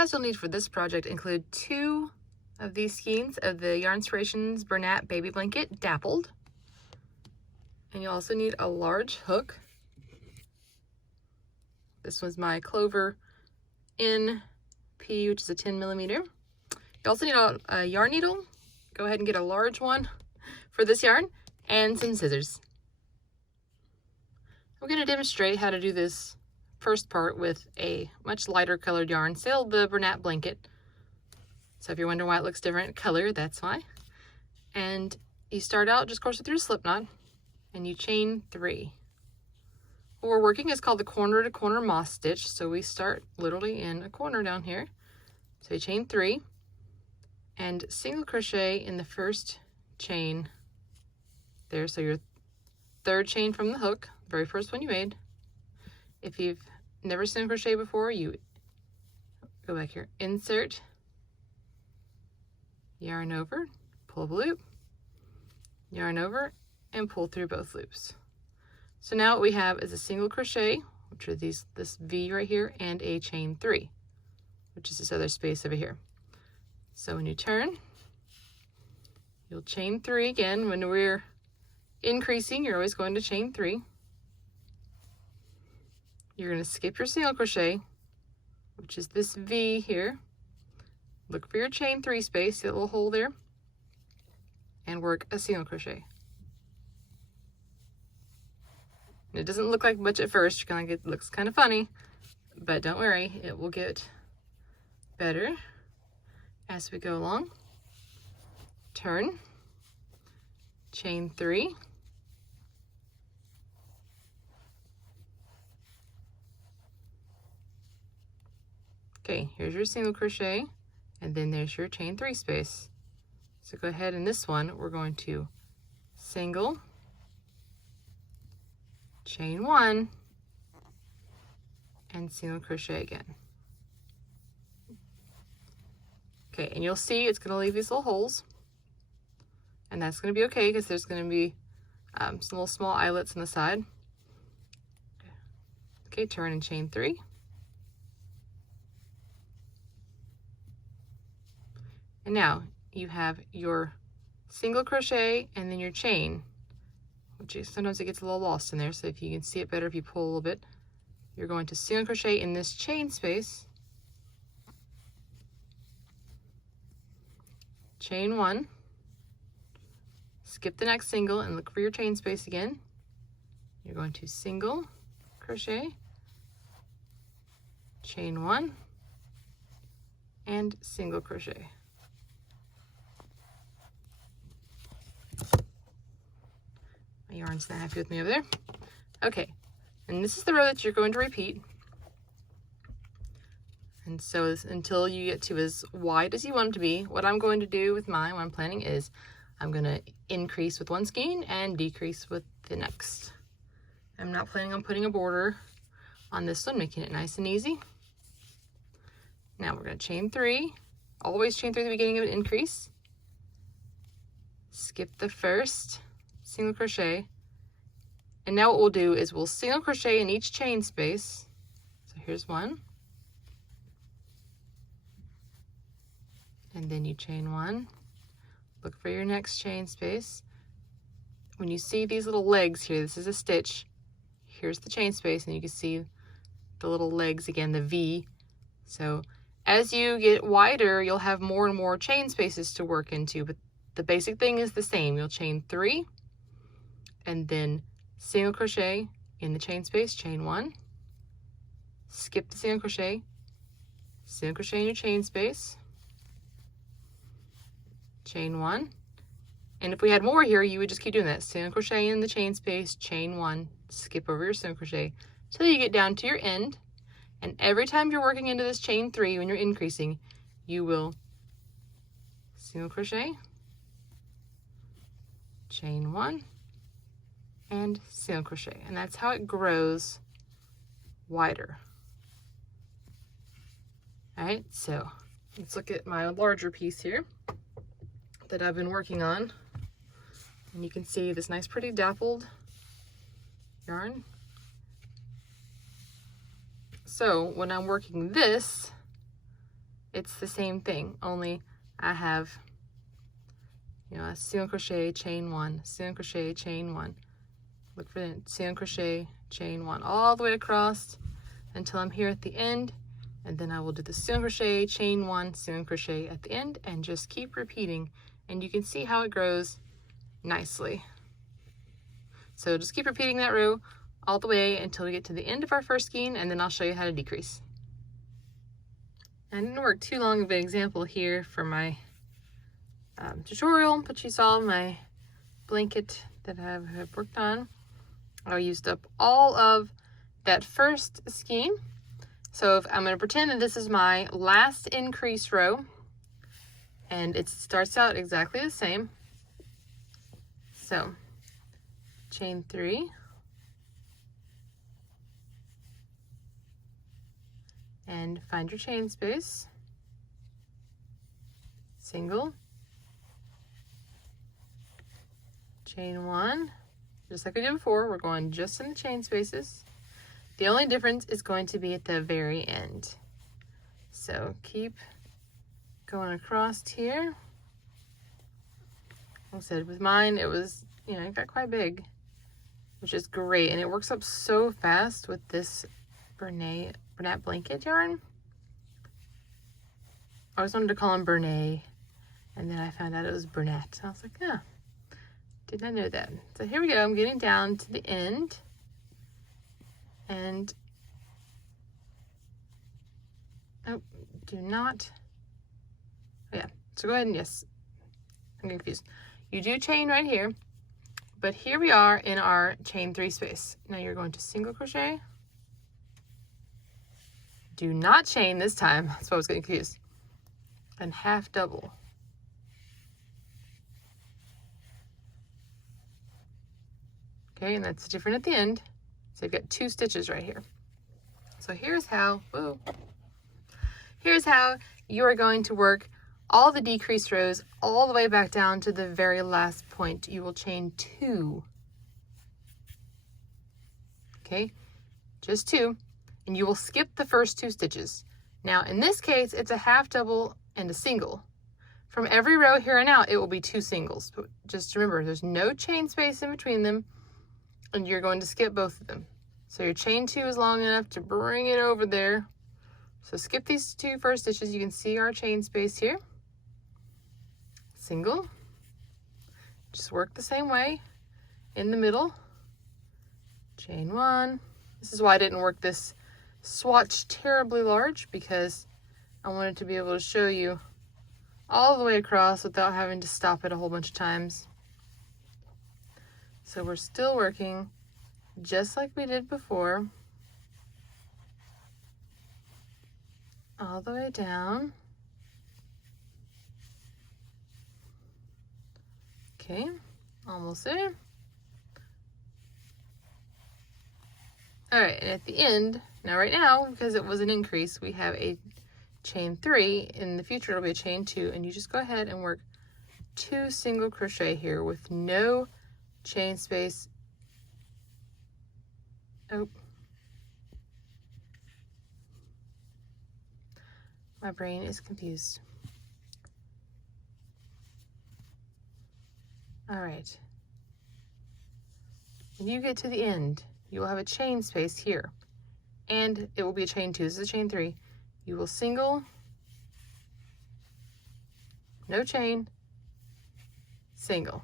supplies you'll need for this project include 2 of these skeins of the Yarn Inspirations Bernat Baby Blanket Dappled. And you'll also need a large hook. This was my Clover NP, which is a 10mm. You also need a yarn needle. Go ahead and get a large one for this yarn, and some scissors. I'm going to demonstrate how to do this first part with a much lighter colored yarn, still the Bernat Blanket. So if you're wondering why it looks different color, that's why. And you start out just, of course, with your slip knot, and you chain 3. What we're working is called the corner to corner moss stitch. So we start literally in a corner down here. So you chain 3 and single crochet in the first chain there. So your 3rd chain from the hook, very first one you made. If you've never single crochet before, you go back here, insert, yarn over, pull the loop, yarn over, and pull through both loops. So now what we have is a single crochet, which are this V right here, and a chain 3, which is this other space over here. So when you turn, you'll chain 3 again. When we're increasing, you're always going to chain 3. You're going to skip your single crochet, which is this V here. Look for your chain 3 space, see a little hole there, and work a single crochet. And it doesn't look like much at first. It looks kind of funny, but don't worry, it will get better as we go along. Turn, chain 3, okay, here's your single crochet, and then there's your chain 3 space. So go ahead, in this one we're going to single, chain 1, and single crochet again. Okay, and you'll see it's going to leave these little holes, and that's going to be okay because there's going to be some little small eyelets on the side. Okay, turn and chain 3. And now you have your single crochet and then your chain, which is, sometimes it gets a little lost in there, so if you can see it better if you pull a little bit, you're going to single crochet in this chain space, chain 1, skip the next single and look for your chain space again. You're going to single crochet, chain 1, and single crochet. My yarn's not happy with me over there. Okay, and this is the row that you're going to repeat. And so until you get to as wide as you want it to be, what I'm going to do with mine, what I'm planning is, I'm going to increase with one skein and decrease with the next. I'm not planning on putting a border on this one, making it nice and easy. Now we're going to chain 3, always chain 3 at the beginning of an increase. Skip the first single crochet, and now what we'll do is we'll single crochet in each chain space. So here's 1, and then you chain 1, look for your next chain space. When you see these little legs here, this is a stitch, here's the chain space, and you can see the little legs again, the V. So as you get wider, you'll have more and more chain spaces to work into, but the basic thing is the same. You'll chain 3 and then single crochet in the chain space, chain 1, skip the single crochet in your chain space, chain 1, and if we had more here, you would just keep doing that, single crochet in the chain space, chain 1, skip over your single crochet till you get down to your end. And every time you're working into this chain 3, when you're increasing, you will single crochet, chain 1, and single crochet, and that's how it grows wider. All right, so let's look at my larger piece here that I've been working on, and you can see this nice pretty dappled yarn. So when I'm working this, it's the same thing, only I have, you know, a single crochet, chain one, single crochet, chain one. Look for the single crochet, chain one, all the way across until I'm here at the end, and then I will do the single crochet, chain one, single crochet at the end, and just keep repeating, and you can see how it grows nicely. So just keep repeating that row all the way until we get to the end of our first skein, and then I'll show you how to decrease. I didn't work too long of an example here for my tutorial, but you saw my blanket that I have worked on. I used up all of that first skein. So if I'm going to pretend that this is my last increase row, and it starts out exactly the same. So chain 3, and find your chain space, single, chain 1, just like we did before. We're going just in the chain spaces. The only difference is going to be at the very end. So keep going across here. Like I said, with mine, it was, you know, it got quite big, which is great. And it works up so fast with this Bernat Blanket yarn. I always wanted to call him Bernat, and then I found out it was Bernat. I was like, yeah, did not know that. So here we go. I'm getting down to the end. And, oh, do not, oh yeah, so go ahead and, yes, I'm confused. You do chain right here, but here we are in our chain 3 space. Now you're going to single crochet. Do not chain this time, that's why I was getting confused. And half double. Okay, and that's different at the end. So you've got 2 stitches right here. So here's how, here's how you are going to work all the decreased rows all the way back down to the very last point. You will chain 2. Okay, just 2, and you will skip the first 2 stitches. Now in this case, it's a half double and a single. From every row here on out, it will be 2 singles. But just remember, there's no chain space in between them, and you're going to skip both of them. So your chain 2 is long enough to bring it over there. So skip these 2 first stitches. You can see our chain space here. Single. Just work the same way in the middle. Chain 1. This is why I didn't work this swatch terribly large, because I wanted to be able to show you all the way across without having to stop it a whole bunch of times. So we're still working just like we did before, all the way down. Okay, almost there. All right, and at the end, now right now, because it was an increase, we have a chain 3. In the future, it'll be a chain 2, and you just go ahead and work 2 single crochet here with no chain space. Oh, my brain is confused. All right. When you get to the end, you will have a chain space here, and it will be a chain 2. This is a chain 3. You will single, no chain, single.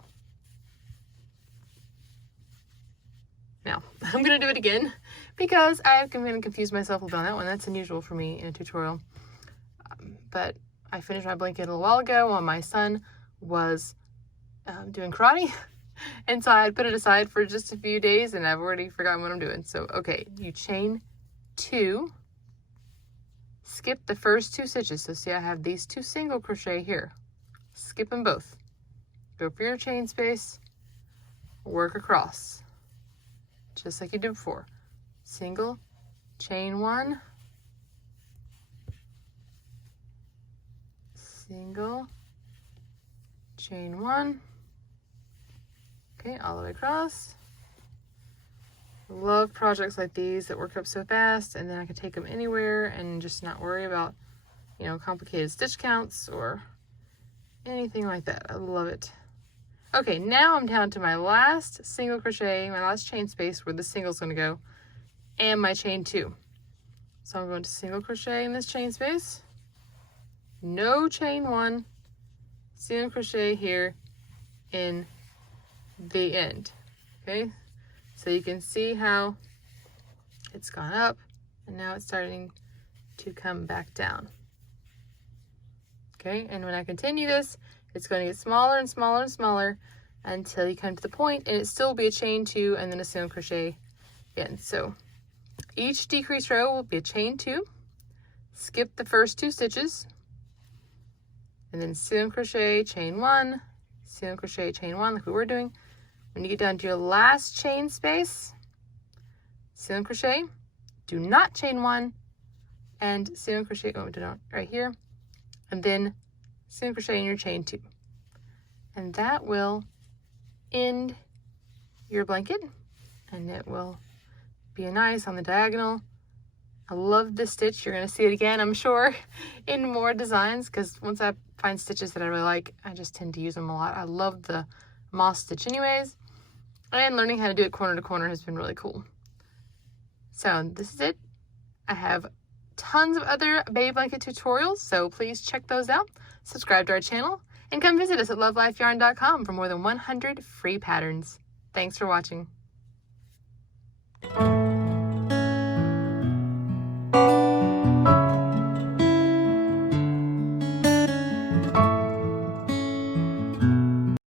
Now, I'm going to do it again because I'm going to confuse myself a little on that one. That's unusual for me in a tutorial. But I finished my blanket a little while ago while my son was doing karate. And so I had put it aside for just a few days, and I've already forgotten what I'm doing. So, okay, you chain 2, skip the first 2 stitches. So see, I have these 2 single crochet here. Skip them both. Go for your chain space, work across. Just like you did before. Single, chain 1, single, chain 1. Okay, all the way across. Love projects like these that work up so fast, and then I can take them anywhere and just not worry about you know, complicated stitch counts or anything like that. I love it. Okay, now I'm down to my last single crochet, my last chain space where the single's going to go, and my chain 2. So I'm going to single crochet in this chain space, no chain 1, single crochet here in the end. Okay, so you can see how it's gone up and now it's starting to come back down. Okay, and when I continue this, it's going to get smaller and smaller and smaller until you come to the point, and it still will be a chain 2 and then a single crochet again. So each decrease row will be a chain 2, skip the first 2 stitches, and then single crochet, chain 1, single crochet, chain 1, like we were doing. When you get down to your last chain space, single crochet, do not chain 1, and single crochet, right here, and then single crochet in your chain 2. And that will end your blanket, and it will be nice on the diagonal. I love this stitch. You're going to see it again, I'm sure, in more designs, because once I find stitches that I really like, I just tend to use them a lot. I love the moss stitch anyways, and learning how to do it corner to corner has been really cool. So this is it. I have tons of other baby blanket tutorials, so please check those out. Subscribe to our channel, and come visit us at love.life.yarn.com for more than 100 free patterns. Thanks for watching.